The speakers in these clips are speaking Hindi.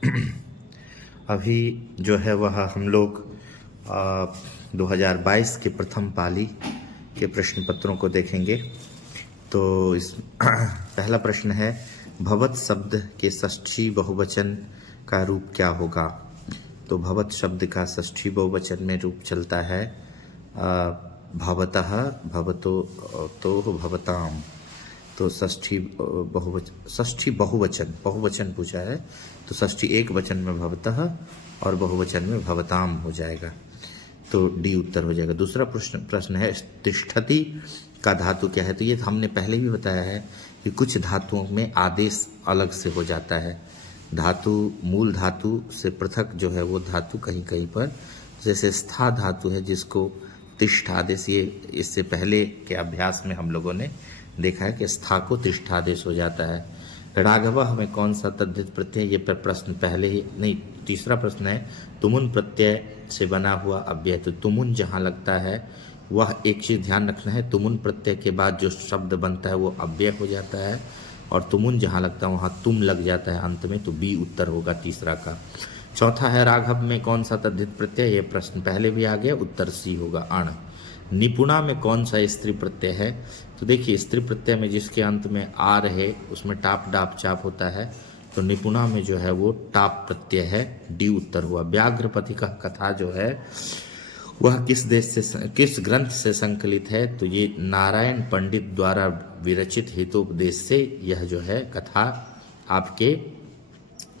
अभी जो है वह हम लोग 2022 के प्रथम पाली के प्रश्न पत्रों को देखेंगे। तो इस पहला प्रश्न है, भवत शब्द के षष्ठी बहुवचन का रूप क्या होगा? तो भवत शब्द का षष्ठी बहुवचन में रूप चलता है भवतः, भवतो, तो भवताम। तो षष्ठी बहुवचन पूछा है, तो षष्ठी एक वचन में भवतः और बहुवचन में भवताम हो जाएगा, तो डी उत्तर हो जाएगा। दूसरा प्रश्न है, तिष्ठति का धातु क्या है? तो ये हमने पहले भी बताया है कि कुछ धातुओं में आदेश अलग से हो जाता है। धातु मूल धातु से पृथक जो है वो धातु कहीं कहीं पर, जैसे स्था धातु है जिसको तिष्ठ आदेश, ये इससे पहले के अभ्यास में हम लोगों ने देखा है कि स्था को तिष्ठादेश हो जाता है। राघव हमें कौन सा तद्धित प्रत्यय, ये प्रश्न पहले ही नहीं, तीसरा प्रश्न है, तुमुन प्रत्यय से बना हुआ अव्यय। तो तुमुन जहाँ लगता है वह एक चीज़ ध्यान रखना है, तुमुन प्रत्यय के बाद जो शब्द बनता है वो अव्यय हो जाता है, और तुमुन जहाँ लगता है वहाँ तुम लग जाता है अंत में, तो बी उत्तर होगा तीसरा का। चौथा है, राघव में कौन सा तद्धित प्रत्यय, ये प्रश्न पहले भी आ गया, उत्तर सी होगा अण। निपुणा में कौन सा स्त्री प्रत्यय है? तो देखिए, स्त्री प्रत्यय में जिसके अंत में आ रहे उसमें टाप डाप चाप होता है, तो निपुणा में जो है वो टाप प्रत्यय है, डी उत्तर हुआ। व्याघ्रपति का कथा जो है वह किस देश से, किस ग्रंथ से संकलित है? तो ये नारायण पंडित द्वारा विरचित हितोपदेश से यह जो है कथा आपके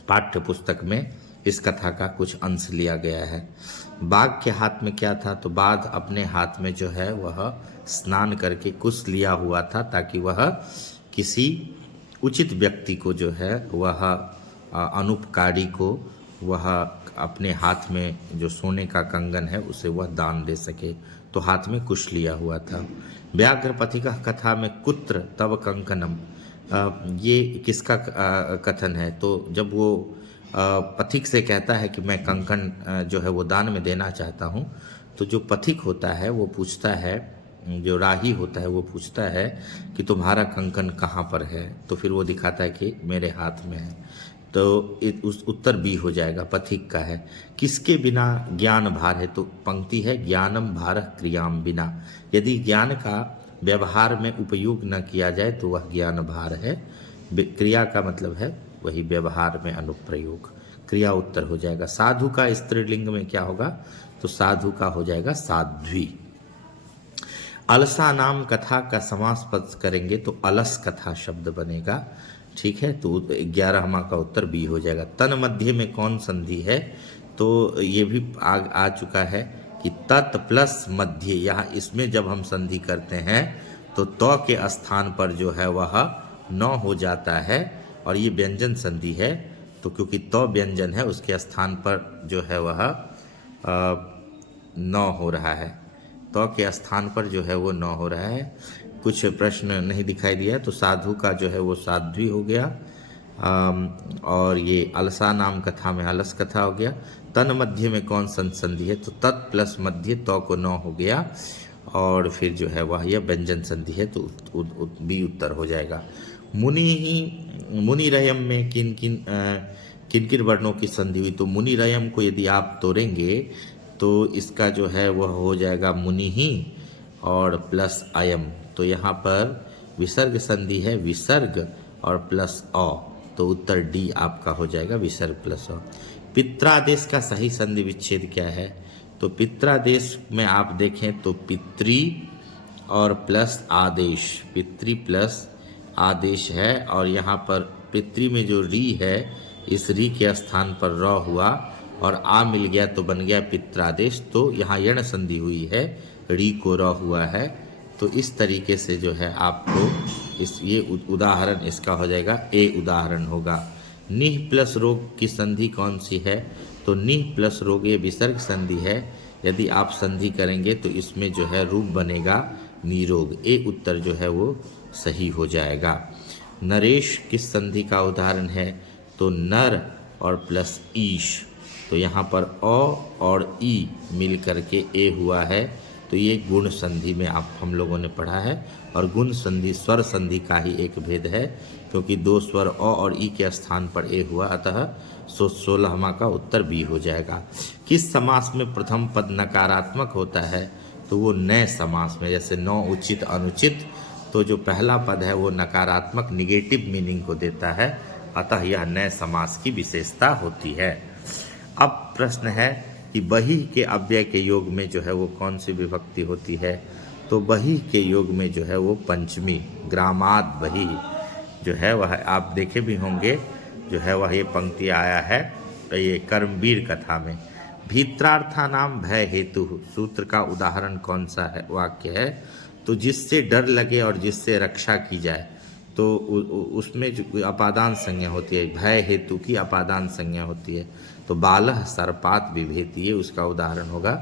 पाठ्य पुस्तक में इस कथा का कुछ अंश लिया गया है। बाघ के हाथ में क्या था? तो बाघ अपने हाथ में जो है वह स्नान करके कुश लिया हुआ था, ताकि वह किसी उचित व्यक्ति को जो है वह अनुपकारी को वह अपने हाथ में जो सोने का कंगन है उसे वह दान दे सके, तो हाथ में कुश लिया हुआ था। व्याघ्रपति का कथा में कुत्र तव कंकनम, ये किसका कथन है? तो जब वो पथिक से कहता है कि मैं कंकन जो है वो दान में देना चाहता हूँ, तो जो पथिक होता है वो पूछता है, जो राही होता है वो पूछता है कि तुम्हारा कंकन कहाँ पर है? तो फिर वो दिखाता है कि मेरे हाथ में है, तो उस उत्तर बी हो जाएगा, पथिक का है। किसके बिना ज्ञान भार है? तो पंक्ति है, ज्ञानम भार क्रियाम बिना। यदि ज्ञान का व्यवहार में उपयोग न किया जाए तो वह ज्ञान भार है। क्रिया का मतलब है वही व्यवहार में अनुप्रयोग, क्रिया उत्तर हो जाएगा। साधु का स्त्रीलिंग में क्या होगा? तो साधु का हो जाएगा साध्वी। अलसा नाम कथा का समास पद करेंगे तो अलस कथा शब्द बनेगा, ठीक है, तो 11वां का उत्तर बी हो जाएगा। तन मध्य में कौन संधि है? तो ये भी आ चुका है कि तत् प्लस मध्य, यहाँ इसमें जब हम संधि करते हैं तो त के स्थान पर जो है वह न हो जाता है, और ये व्यंजन संधि है, तो क्योंकि त व्यंजन है उसके स्थान पर जो है वह न हो रहा है, तो के स्थान पर जो है वो न हो रहा है। कुछ प्रश्न नहीं दिखाई दिया, तो साधु का जो है वो साध्वी हो गया, और ये अलसा नाम कथा में अलस कथा हो गया। तन मध्य में कौन संधि है? तो तत् प्लस मध्य तो को न हो गया, और फिर जो है वह यह व्यंजन संधि है, तो बी उत्तर हो जाएगा। मुनिरयम में किन किन वर्णों की संधि हुई? तो मुनिरयम को यदि आप तोड़ेंगे तो इसका जो है वह हो जाएगा मुनि ही और प्लस अयम, तो यहाँ पर विसर्ग संधि है, विसर्ग और प्लस अ, तो उत्तर डी आपका हो जाएगा, विसर्ग प्लस अ। पित्रादेश का सही संधि विच्छेद क्या है? तो पित्रादेश में आप देखें तो पितृ और प्लस आदेश, पितृ प्लस आदेश है, और यहाँ पर पितृ में जो री है, इस री के स्थान पर र हुआ और आ मिल गया तो बन गया पित्रादेश, तो यहाँ यण संधि हुई है, री को र हुआ है, तो इस तरीके से जो है आपको ये उदाहरण इसका हो जाएगा, ए उदाहरण होगा। निह प्लस रोग की संधि कौन सी है? तो निह प्लस रोग ये विसर्ग संधि है, यदि आप संधि करेंगे तो इसमें जो है रूप बनेगा निरोग, ए उत्तर जो है वो सही हो जाएगा। नरेश किस संधि का उदाहरण है? तो नर और प्लस ईश, तो यहाँ पर अ और ई मिल करके ए हुआ है, तो ये गुण संधि में आप हम लोगों ने पढ़ा है। और गुण संधि स्वर संधि का ही एक भेद है, क्योंकि दो स्वर अ और ई के स्थान पर ए हुआ, अतः 16वां का उत्तर बी हो जाएगा। किस समास में प्रथम पद नकारात्मक होता है? तो वो नए समास में, जैसे नौ उचित अनुचित, तो जो पहला पद है वो नकारात्मक निगेटिव मीनिंग को देता है, अतः यह नए समास की विशेषता होती है। अब प्रश्न है कि बही के अव्यय के योग में जो है वो कौन सी विभक्ति होती है? तो बही के योग में जो है वो पंचमी, ग्रामाद बही जो है वह आप देखे भी होंगे, जो है वह ये पंक्ति आया है ये कर्मवीर कथा में। भीत्रार्था नाम भय हेतु सूत्र का उदाहरण कौन सा है वाक्य है? तो जिससे डर लगे और जिससे रक्षा की जाए, तो उसमें जो अपादान संज्ञा होती है, भय हेतु की अपादान संज्ञा होती है। तो बालह सर्पात बिभेति, ये उसका उदाहरण होगा,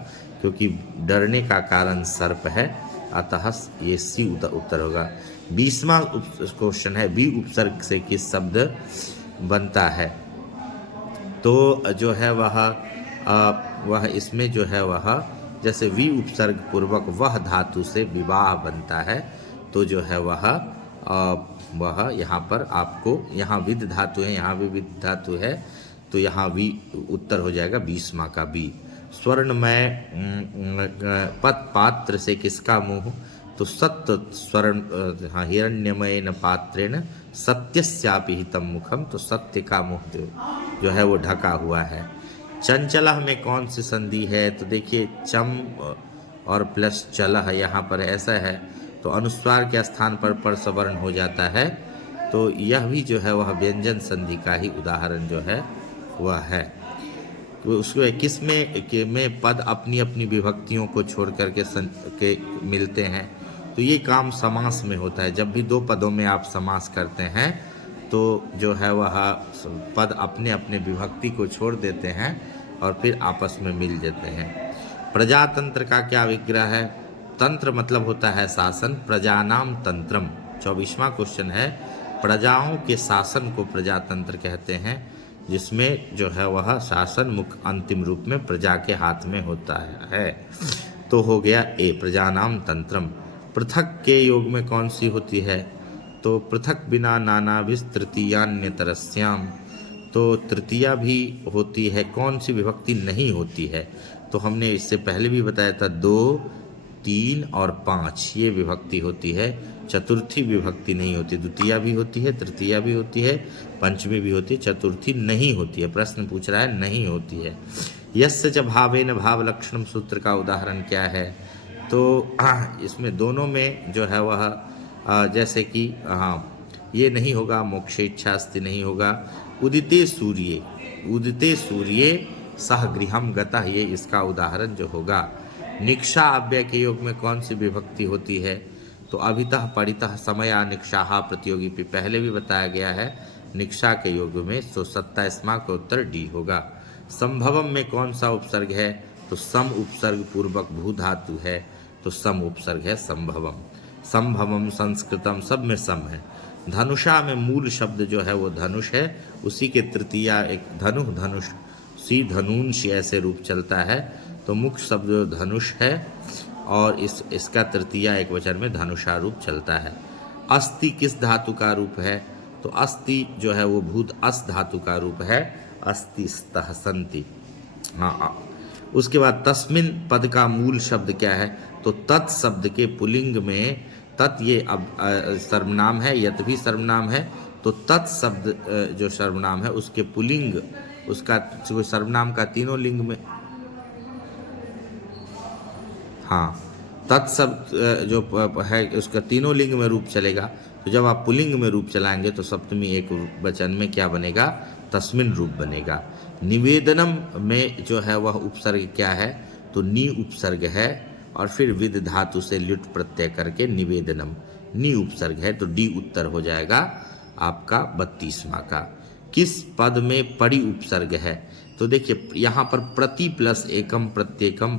क्योंकि डरने का कारण सर्प है, अतः ये सी उत्तर होगा। 20वां क्वेश्चन है, बी उपसर्ग से किस शब्द बनता है? तो जो है वह इसमें जो है वह जैसे वी उपसर्ग पूर्वक वह धातु से विवाह बनता है, तो जो है वह यहाँ पर आपको, यहाँ विद धातु है, यहाँ भी विद धातु है, तो यहाँ वी उत्तर हो जाएगा 20वां का बी। स्वर्णमय पत पात्र से किसका मुँह? तो सत्य स्वर्ण हिरण्यमय न पात्रेण सत्यस्यापि हितम मुखम, तो सत्य का मुँह जो है वो ढका हुआ है। चंचलह में कौन सी संधि है? तो देखिए चम और प्लस चलह यहाँ पर ऐसा है, तो अनुस्वार के स्थान पर सवर्ण हो जाता है, तो यह भी जो है वह व्यंजन संधि का ही उदाहरण जो है वह है। तो उसको किस में पद अपनी अपनी विभक्तियों को छोड़ करके के मिलते हैं? तो ये काम समास में होता है। जब भी दो पदों में आप समास करते हैं तो जो है वह पद अपने अपने विभक्ति को छोड़ देते हैं और फिर आपस में मिल जाते हैं। प्रजातंत्र का क्या विग्रह है? तंत्र मतलब होता है शासन, प्रजानाम तंत्रम। 24वां क्वेश्चन है, प्रजाओं के शासन को प्रजातंत्र कहते हैं, जिसमें जो है वह शासन मुख्य अंतिम रूप में प्रजा के हाथ में होता है। तो हो गया ए, प्रजानाम तंत्रम। पृथक के योग में कौन सी होती है? तो पृथक बिना नानाभिस तृतीयान्यतरस्याम, तो तृतीया भी होती है। कौन सी विभक्ति नहीं होती है? तो हमने इससे पहले भी बताया था 2, 3 और 5 ये विभक्ति होती है। चतुर्थी विभक्ति नहीं होती। द्वितीया भी होती है, तृतीया भी होती है, पंचमी भी होती है, चतुर्थी नहीं होती है। प्रश्न पूछ रहा है नहीं होती है। यस्य च भावेन भाव लक्षणम सूत्र का उदाहरण क्या है? तो इसमें दोनों में जो है वह जैसे कि ये नहीं होगा, मोक्ष इच्छास्ति नहीं होगा। उदिते सूर्ये सह गृहम गतः, ये इसका उदाहरण जो होगा। निक्षा अव्यय के योग में कौन सी विभक्ति होती है? तो अभितः परितः समया निक्षाहा प्रतियोगी पे पहले भी बताया गया है। निक्षा के योग में 27वां का उत्तर डी होगा। संभवम में कौन सा उपसर्ग है? तो सम उपसर्ग पूर्वक भू धातु है, तो सम उपसर्ग है संभवम। संभवम, संस्कृतम, सब में सम है। धनुषा में मूल शब्द जो है वो धनुष है, उसी के तृतीया एक धनुष सी धनुष ऐसे रूप चलता है, तो मुख्य शब्द धनुष है और इसका तृतीया एक वचन में धनुषा रूप चलता है। अस्ति किस धातु का रूप है? तो अस्ति जो है वो भूत अस धातु का रूप है, अस्ति स्तः सन्ति। उसके बाद तस्मिन पद का मूल शब्द क्या है? तो तत् शब्द के पुल्लिंग में, तत् ये अब सर्वनाम है, यत भी सर्वनाम है, तो तत् शब्द जो सर्वनाम है उसके पुल्लिंग, उसका जो सर्वनाम का तीनों लिंग में, तत्शब्द जो है उसका तीनों लिंग में रूप चलेगा। तो जब आप पुल्लिंग में रूप चलाएंगे तो सप्तमी एक वचन में क्या बनेगा? तस्मिन रूप बनेगा। निवेदनम में जो है वह उपसर्ग क्या है? तो नी उपसर्ग है और फिर विद धातु से ल्युट प्रत्यय करके निवेदनम, नी उपसर्ग है, तो डी उत्तर हो जाएगा आपका 32वां का। किस पद में पड़ी उपसर्ग है? तो देखिए यहाँ पर प्रति प्लस एकम प्रत्येकम,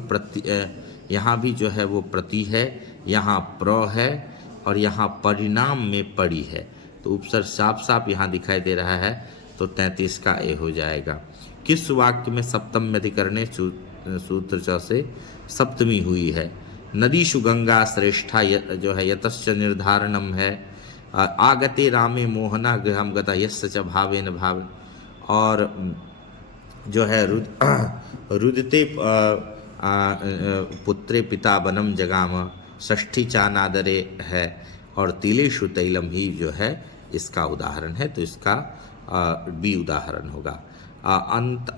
यहाँ भी जो है वो प्रति है, यहाँ प्र है और यहाँ परिणाम में पड़ी है, तो उपसर्ग साफ साफ यहाँ दिखाई दे रहा है, तो 33 का ए हो जाएगा। किस वाक्य में सप्तम अधिकरणे सूत्र च से सप्तमी हुई है? नदीषु गंगा श्रेष्ठा जो है यतश्च निर्धारणम है। आगते रामे मोहना गृहम गता यस्य च भावेन भाव, और जो है रुदते पुत्रे पिता वनम जगाम, षष्ठी चानादरे है, और तिलेषु तैलम ही जो है इसका उदाहरण है, तो इसका बी उदाहरण होगा।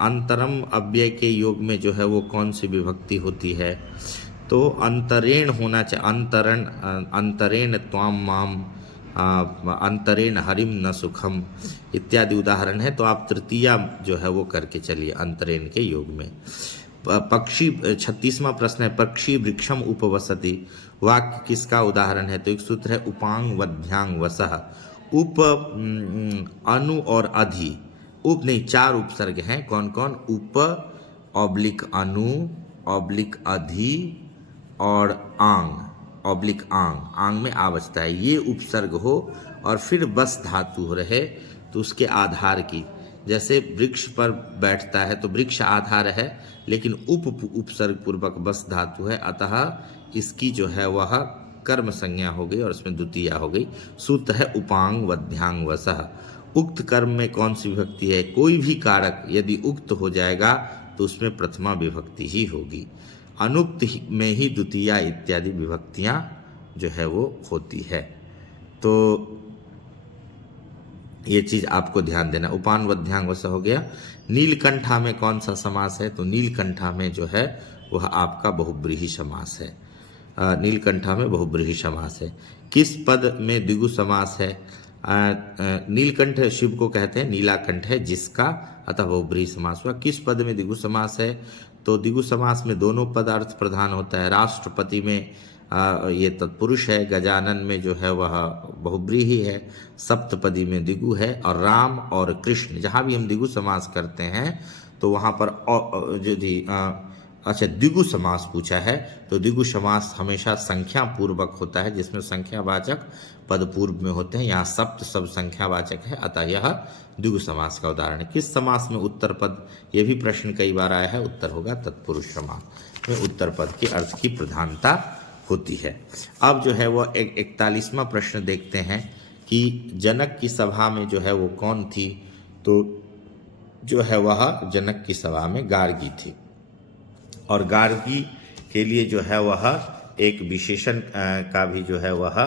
अंतरम अव्यय के योग में जो है वो कौन सी विभक्ति होती है, तो अंतरेण होना चाहिए। अंतरेण त्वाम माम, अंतरेण हरिम न सुखम इत्यादि उदाहरण है, तो आप तृतीया जो है वो करके चलिए अंतरेण के योग में। पक्षी 36वां प्रश्न है, पक्षी वृक्षम उपवसति, वाक्य किसका उदाहरण है, तो एक सूत्र है उपांग वध्यांग वसः। उप अनु और अधि, उप नहीं 4 उपसर्ग हैं, कौन कौन, उप ऑब्लिक अनु ऑब्लिक अधि और आंग ऑब्लिक आंग, आंग में आ बचता है, ये उपसर्ग हो और फिर बस धातु रहे तो उसके आधार की, जैसे वृक्ष पर बैठता है तो वृक्ष आधार है लेकिन उपसर्ग पूर्वक बस धातु है, अतः इसकी जो है वह कर्म संज्ञा हो गई और इसमें द्वितीया हो गई। सूत्र है उपांग वध्यांग वसः। उक्त कर्म में कौन सी विभक्ति है, कोई भी कारक यदि उक्त हो जाएगा तो उसमें प्रथमा विभक्ति ही होगी, अनुक्त में ही द्वितीया इत्यादि विभक्तियां जो है वो होती है। तो ये चीज आपको ध्यान देना। उपान वध्यांग वसा हो गया। नीलकंठा में कौन सा समास है, तो नीलकंठा में जो है वह आपका बहुब्रीहि समास है। नीलकंठा में बहुब्रीहि समास है। किस पद में द्विगु समास है, नीलकंठ शिव को कहते हैं, नीलाकंठ है जिसका, अतः बहुब्रीहि समास हुआ। किस पद में द्विगु समास है, तो द्विगु समास में दोनों पद अर्थ प्रधान होता है। राष्ट्रपति में ये तत्पुरुष है, गजानन में जो है वह बहुब्रीहि है, सप्तपदी में द्विगु है, और राम और कृष्ण जहाँ भी हम द्विगु समास करते हैं तो वहाँ पर अच्छा द्विगु समास पूछा है, तो द्विगु समास हमेशा संख्या पूर्वक होता है जिसमें संख्यावाचक पद पूर्व में होते हैं। यहाँ सप्त सब संख्यावाचक है, अतः यह द्विगु समास का उदाहरण है। किस समास में उत्तर पद, ये भी प्रश्न कई बार आया है, उत्तर होगा तत्पुरुष समास में उत्तर पद के अर्थ की प्रधानता होती है। अब जो है वह 41वां प्रश्न देखते हैं कि जनक की सभा में जो है वो कौन थी, तो जो है वह जनक की सभा में गार्गी थी, और गार्गी के लिए जो है वह एक विशेषण का भी जो है वह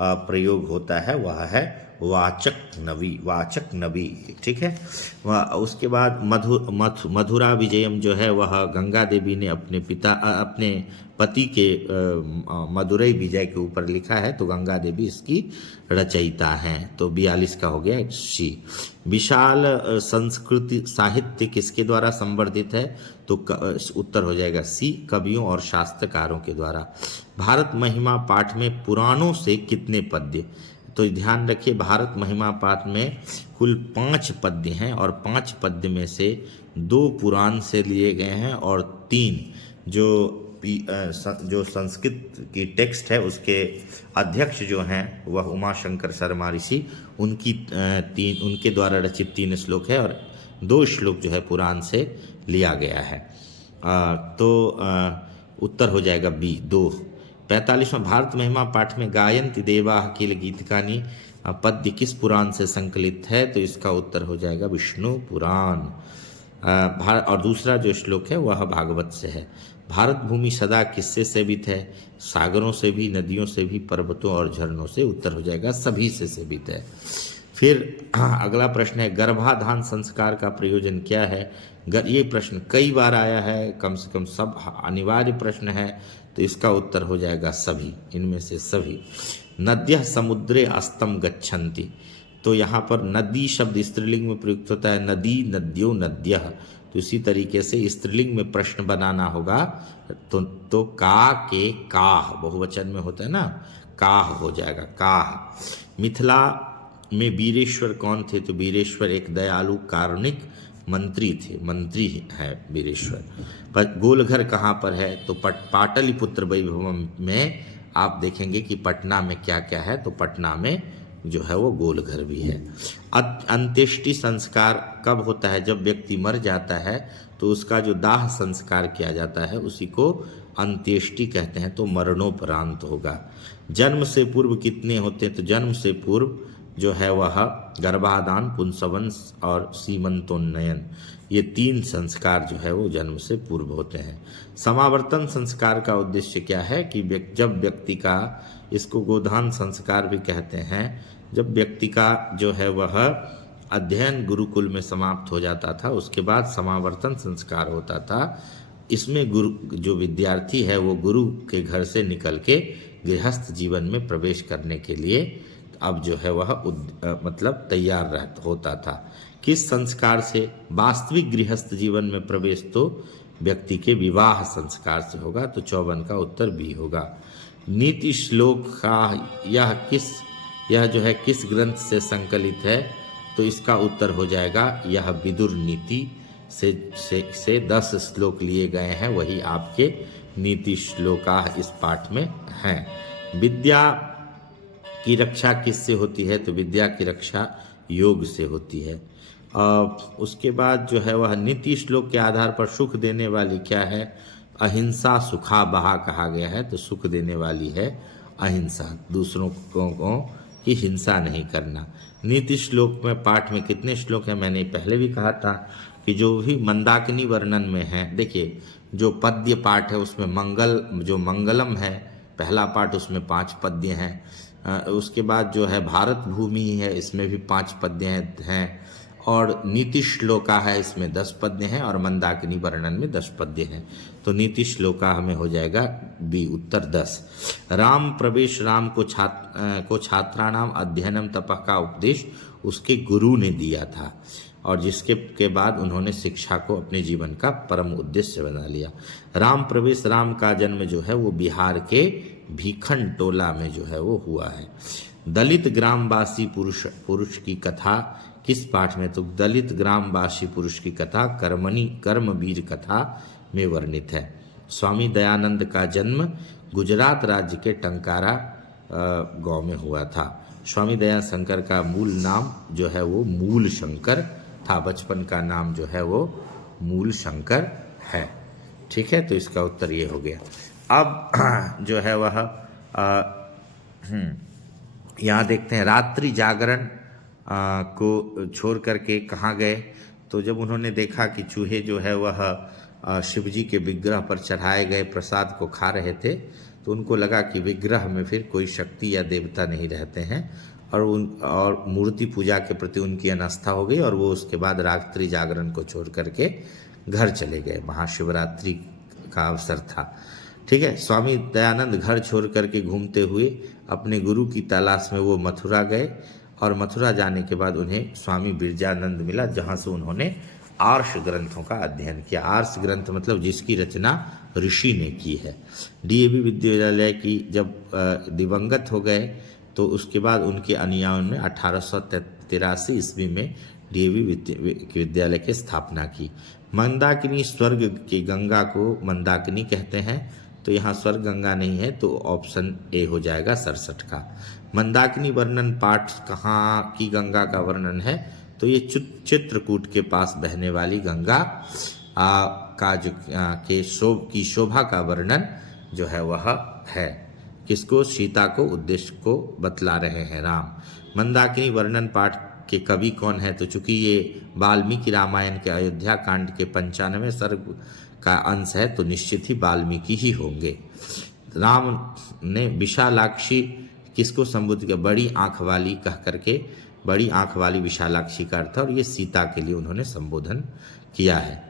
प्रयोग होता है, वह है वाचक नवी, वाचक नवी, ठीक है। उसके बाद मधुरा विजयम जो है वह गंगा देवी ने अपने पति के मदुरई विजय के ऊपर लिखा है, तो गंगा देवी इसकी रचयिता हैं, तो 42 का हो गया सी। विशाल संस्कृति साहित्य किसके द्वारा संवर्धित है, तो उत्तर हो जाएगा सी, कवियों और शास्त्रकारों के द्वारा। भारत महिमा पाठ में पुराणों से कितने पद्य, तो ध्यान रखिए भारत महिमा पाठ में कुल 5 पद्य हैं, और 5 पद्य में से 2 पुराण से लिए गए हैं और 3 जो संस्कृत की टेक्स्ट है उसके अध्यक्ष जो हैं वह उमाशंकर शर्मा ऋषि, उनके द्वारा रचित 3 श्लोक है और 2 श्लोक जो है पुराण से लिया गया है। उत्तर हो जाएगा बी 2। 45वां भारत महिमा पाठ में गायन्ति देवा किल गीतिकानी पद्य किस पुराण से संकलित है, तो इसका उत्तर हो जाएगा विष्णु पुराण। और दूसरा जो श्लोक है वह भागवत से है। भारत भूमि सदा किससे सेवित है, सागरों से भी, नदियों से भी, पर्वतों और झरनों से, उत्तर हो जाएगा सभी से सेवित है। फिर अगला प्रश्न है गर्भाधान संस्कार का प्रयोजन क्या है। ये प्रश्न कई बार आया है, कम से कम सब अनिवार्य प्रश्न है, तो इसका उत्तर हो जाएगा सभी, इनमें से सभी। नद्यः समुद्रे अस्तम गच्छन्ति, तो यहाँ पर नदी शब्द स्त्रीलिंग में प्रयुक्त होता है, नदी नद्यो नद्यः, तो इसी तरीके से स्त्रीलिंग में प्रश्न बनाना होगा, तो का के काह बहुवचन में होता है ना, काह हो जाएगा काह। मिथिला में वीरेश्वर कौन थे, तो वीरेश्वर एक दयालु कारुणिक मंत्री थे, मंत्री है वीरेश्वर। पर गोलघर कहाँ पर है, तो पाटलिपुत्र वैभवम में आप देखेंगे कि पटना में क्या क्या है, तो पटना में जो है वो गोलघर भी है। अंत्येष्टि संस्कार कब होता है, जब व्यक्ति मर जाता है तो उसका जो दाह संस्कार किया जाता है उसी को अंत्येष्टि कहते हैं, तो मरणोपरांत होगा। जन्म से पूर्व कितने होते हैं? तो जन्म से पूर्व जो है वह गर्भाधान, पुंसवन और सीमंतोन्नयन, ये 3 संस्कार जो है वो जन्म से पूर्व होते हैं। समावर्तन संस्कार का उद्देश्य क्या है कि जब व्यक्ति का, इसको गोदान संस्कार भी कहते हैं, जब व्यक्ति का जो है वह अध्ययन गुरुकुल में समाप्त हो जाता था, उसके बाद समावर्तन संस्कार होता था। इसमें गुरु जो विद्यार्थी है वो गुरु के घर से निकल के गृहस्थ जीवन में प्रवेश करने के लिए अब जो है वह मतलब तैयार होता था। किस संस्कार से? वास्तविक गृहस्थ जीवन में प्रवेश तो व्यक्ति के विवाह संस्कार से होगा, तो 54 का उत्तर बी होगा। नीति श्लोक का यह जो है किस ग्रंथ से संकलित है? तो इसका उत्तर हो जाएगा यह विदुर नीति से 10 श्लोक लिए गए हैं, वही आपके नीति श्लोका इस पाठ में हैं। विद्या की रक्षा किससे होती है? तो विद्या की रक्षा योग से होती है। उसके बाद जो है वह नीति श्लोक के आधार पर सुख देने वाली क्या है? अहिंसा सुखा बहा कहा गया है, तो सुख देने वाली है अहिंसा, दूसरों को की हिंसा नहीं करना। नीति श्लोक में पाठ में कितने श्लोक हैं? मैंने पहले भी कहा था कि जो भी मंदाकिनी वर्णन में है, देखिए जो पद्य पाठ है उसमें मंगलम है पहला पाठ, उसमें 5 पद्य हैं। उसके बाद जो है भारत भूमि है, इसमें भी 5 पद्य हैं, और नीति श्लोका है, इसमें 10 पद्य हैं, और मंदाकिनी वर्णन में 10 पद्य हैं। तो नीति श्लोका हमें हो जाएगा बी उत्तर 10। राम प्रवेश, राम को छात्राणाम अध्ययनम तपः का उपदेश उसके गुरु ने दिया था, और जिसके बाद उन्होंने शिक्षा को अपने जीवन का परम उद्देश्य बना लिया। राम प्रवेश, राम का जन्म जो है वो बिहार के भीखन टोला में जो है वो हुआ है। दलित ग्रामवासी पुरुष की कथा किस पाठ में? तो दलित ग्रामवासी पुरुष की कथा कर्मवीर कथा में वर्णित है। स्वामी दयानंद का जन्म गुजरात राज्य के टंकारा गांव में हुआ था। स्वामी दया शंकर का मूल नाम जो है वो मूल शंकर था, बचपन का नाम जो है वो मूल शंकर है। ठीक है, तो इसका उत्तर ये हो गया। अब जो है वह यहाँ देखते हैं रात्रि जागरण को छोड़ करके कहाँ गए? तो जब उन्होंने देखा कि चूहे जो है वह शिव जी के विग्रह पर चढ़ाए गए प्रसाद को खा रहे थे, तो उनको लगा कि विग्रह में फिर कोई शक्ति या देवता नहीं रहते हैं, और मूर्ति पूजा के प्रति उनकी अनास्था हो गई, और वो उसके बाद रात्रि जागरण को छोड़ करके घर चले गए। महाशिवरात्रि का अवसर था। ठीक है, स्वामी दयानंद घर छोड़ करके घूमते हुए अपने गुरु की तलाश में वो मथुरा गए, और मथुरा जाने के बाद उन्हें स्वामी बिरजानंद मिला, जहाँ से उन्होंने आर्ष ग्रंथों का अध्ययन किया। आर्ष ग्रंथ मतलब जिसकी रचना ऋषि ने की है। डीएवी विश्वविद्यालय की जब दिवंगत हो गए, तो उसके बाद उनके अनुयायियों ने 1883 ईस्वी में डीएवी विद्यालय की स्थापना की। मंदाकिनी स्वर्ग की गंगा को मंदाकिनी कहते हैं, तो यहाँ स्वर्ग गंगा नहीं है, तो ऑप्शन ए हो जाएगा 67 का। मंदाकिनी वर्णन पाठ कहाँ की गंगा का वर्णन है? तो ये चित्रकूट के पास बहने वाली गंगा का जो की शोभा का वर्णन जो है वह है। किसको? सीता को, उद्देश्य को बतला रहे हैं राम। मंदाकिनी वर्णन पाठ के कवि कौन है? तो चूंकि ये वाल्मीकि रामायण के अयोध्या कांड के 95वें सर्ग का अंश है, तो निश्चित ही वाल्मीकि ही होंगे। राम ने विशालाक्षी किसको संबोधित किया? बड़ी आंख वाली कह करके, बड़ी आंख वाली विशालाक्षी का अर्थ है, और ये सीता के लिए उन्होंने संबोधन किया है।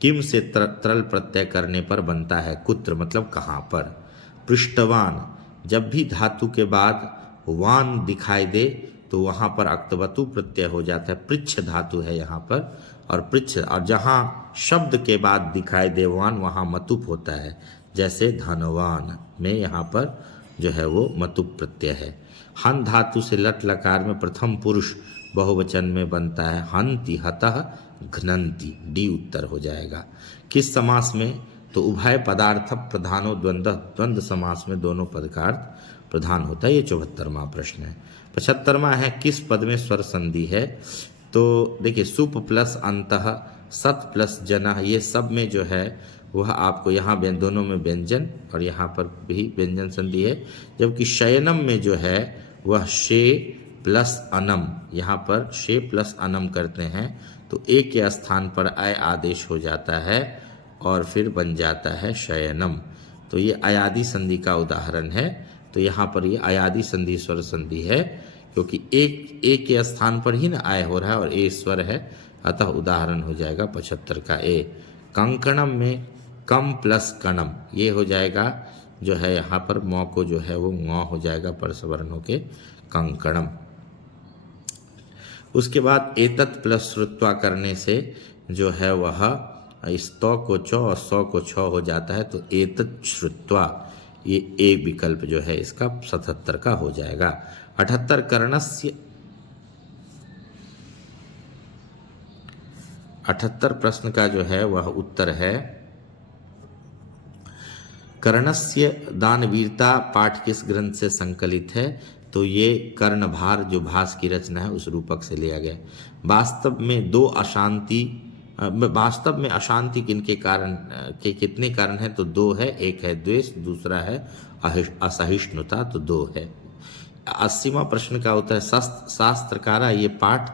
किम से तरल प्रत्यय करने पर बनता है कुत्र, मतलब कहाँ पर। पृष्ठवान, जब भी धातु के बाद वान दिखाई दे तो वहाँ पर अक्तवतु प्रत्यय हो जाता है। पृच्छ धातु है यहाँ पर, और पृच्छ, और जहाँ शब्द के बाद दिखाई दे वान, वहाँ मतुप होता है। जैसे धनवान में यहाँ पर जो है वो मतुप प्रत्यय है। हन धातु से लट लकार में प्रथम पुरुष बहुवचन में बनता है हंति, हतः, घ्नन्ति। डी उत्तर हो जाएगा। किस समास में? तो उभय पदार्थ प्रधानो द्वंद्व समास में दोनों पद का अर्थ प्रधान होता है। ये 74वां प्रश्न है। 75वां है किस पद में स्वर संधि है? तो देखिए सुप प्लस अंतः, सत प्लस जनः, ये सब में जो है वह आपको यहाँ दोनों में व्यंजन और यहाँ पर भी व्यंजन संधि है, जबकि शयनम में जो है वह शे प्लस अनम, यहाँ पर शे प्लस अनम करते हैं तो एक के स्थान पर अय आदेश हो जाता है और फिर बन जाता है शयनम। तो ये अयादि संधि का उदाहरण है। तो यहाँ पर ये अयादि संधि स्वर संधि है, क्योंकि एक के स्थान पर ही ना आय हो रहा है और ए स्वर है, अतः उदाहरण हो जाएगा 75 का ए। कंकणम में कम प्लस कणम, ये हो जाएगा जो है यहाँ पर मौ को जो है वो ङ हो जाएगा परसवर्णों के कंकणम। उसके बाद एतत् प्लस श्रुत्वा करने से जो है वह इस तो को चौ और सौ को छ हो जाता है, तो एतत् श्रुत्वा, ये ए विकल्प जो है इसका 77 का हो जाएगा। 78 कर्णस्य, 78 प्रश्न का जो है वह उत्तर है कर्णस्य दानवीरता पाठ किस ग्रंथ से संकलित है, तो ये कर्णभार जो भास की रचना है उस रूपक से लिया गया। वास्तव में अशांति किनके कारण के कितने कारण है, तो 2 है, एक है द्वेष, दूसरा है असहिष्णुता, तो 2 है। 80वां प्रश्न का उत्तर है शास्त्रकारा, ये पाठ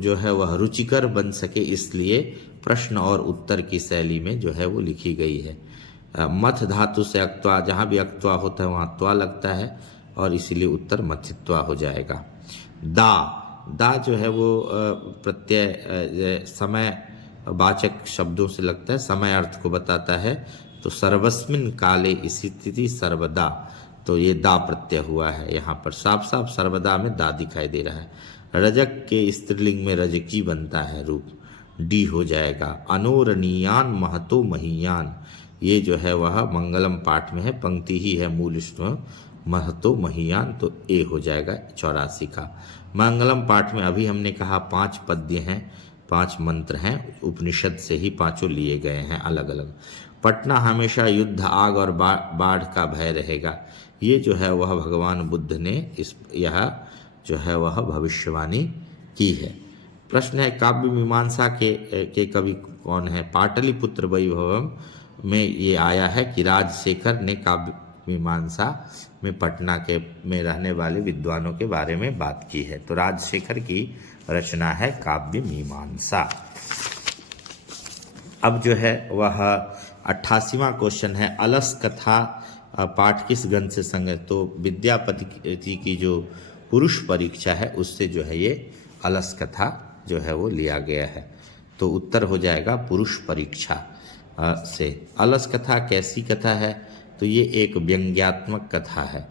जो है वह रुचिकर बन सके इसलिए प्रश्न और उत्तर की शैली में जो है वो लिखी गई है। मथ धातु से अक्त्वा, जहाँ भी अक्त्वा होता है वहाँ त्वा लगता है और इसीलिए उत्तर मथित्वा हो जाएगा। दा जो है वो प्रत्यय समय वाचक शब्दों से लगता है, समय अर्थ को बताता है, तो सर्वस्मिन काले स्थिति सर्वदा, तो ये दा प्रत्यय हुआ है यहाँ पर, साफ साफ सर्वदा में दा दिखाई दे रहा है। रजक के स्त्रीलिंग में रजकी बनता है रूप, डी हो जाएगा। अनोरणीयान महतो महीयान, ये जो है वह मंगलम पाठ में है, पंक्ति ही है मूल स्वर महतो महीयान, तो ए हो जाएगा 84 का। मंगलम पाठ में अभी हमने कहा 5 पद्य हैं, 5 मंत्र हैं, उपनिषद से ही पांचों लिए गए हैं अलग अलग। पटना हमेशा युद्ध, आग और बाढ़ का भय रहेगा, ये जो है वह भगवान बुद्ध ने यह जो है वह भविष्यवाणी की है। प्रश्न है काव्य मीमांसा के कवि कौन है। पाटलिपुत्र वैभवम में ये आया है कि राजशेखर ने काव्य मीमांसा में पटना के में रहने वाले विद्वानों के बारे में बात की है, तो राजशेखर की रचना है काव्य मीमांसा। अब जो है वह 88वां क्वेश्चन है अलस कथा पाठ किस ग्रंथ से संगत, तो विद्यापति की जो पुरुष परीक्षा है उससे जो है ये अलस कथा जो है वो लिया गया है, तो उत्तर हो जाएगा पुरुष परीक्षा से। अलस कथा कैसी कथा है, तो ये एक व्यंग्यात्मक कथा है,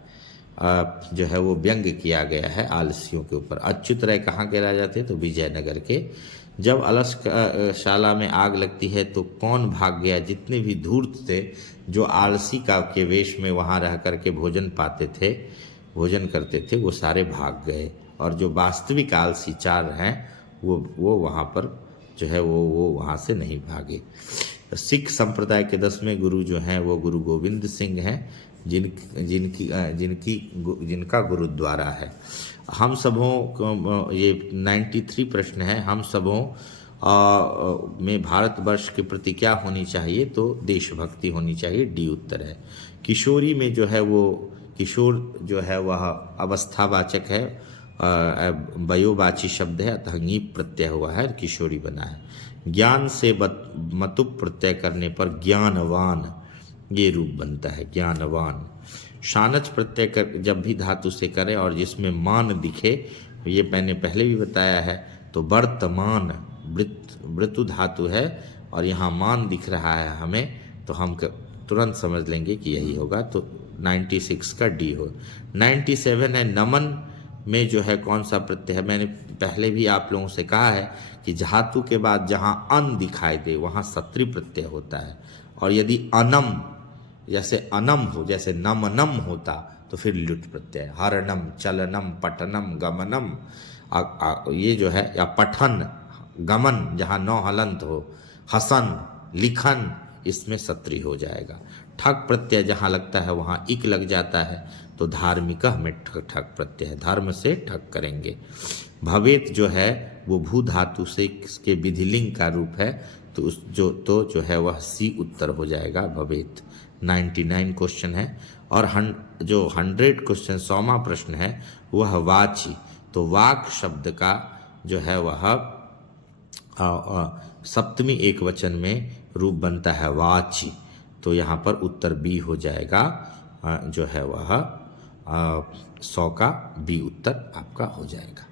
जो है वो व्यंग किया गया है आलसियों के ऊपर। अच्युत राय कहाँ के राजा थे, तो विजयनगर के। जब अलस शाला में आग लगती है तो कौन भाग गया, जितने भी धूर्त थे जो आलसी का के वेश में वहाँ रह करके भोजन करते थे वो सारे भाग गए, और जो वास्तविक आलसी 4 हैं वो वहाँ पर जो है वो वहाँ से नहीं भागे। सिख संप्रदाय के 10वें गुरु जो हैं वो गुरु गोविंद सिंह हैं, जिनका गुरुद्वारा है। हम सबों, ये 93 प्रश्न है, हम सबों में भारतवर्ष के प्रति क्या होनी चाहिए, तो देशभक्ति होनी चाहिए, डी उत्तर है। किशोरी में जो है वो किशोर जो है वह अवस्थावाचक है, वयोवाची शब्द है, अतः ङीप प्रत्यय हुआ है, किशोरी बना है। ज्ञान से मतुप प्रत्यय करने पर ज्ञानवान ये रूप बनता है, ज्ञानवान। शानच प्रत्यय जब भी धातु से करें और जिसमें मान दिखे, ये मैंने पहले भी बताया है, तो वर्तमान वृतु धातु है और यहाँ मान दिख रहा है हमें, तो हम तुरंत समझ लेंगे कि यही होगा, तो 96 का डी हो। 97 है नमन में जो है कौन सा प्रत्यय है। मैंने पहले भी आप लोगों से कहा है कि धातु के बाद जहाँ अन दिखाई दे वहाँ सत्री प्रत्यय होता है, और यदि अनम जैसे अनम हो, जैसे नमनम होता तो फिर लुट प्रत्यय। हरणम, चलनम, पठनम, गमनम, ये जो है, या पठन गमन जहाँ नौ हलंत हो, हसन लिखन, इसमें सत्री हो जाएगा। ठक प्रत्यय जहाँ लगता है वहाँ इक लग जाता है, तो धार्मिक में ठक प्रत्यय है, धर्म से ठक करेंगे। भवेत जो है वो भू धातु से इसके विधिलिंग का रूप है, तो जो है वह सी उत्तर हो जाएगा, भवेत। 99 क्वेश्चन है और जो 100 क्वेश्चन 100वां प्रश्न है वह वाची। तो वाक शब्द का जो है वह सप्तमी एक वचन में रूप बनता है वाची। तो यहाँ पर उत्तर बी हो जाएगा, जो है वह 100 का बी उत्तर आपका हो जाएगा।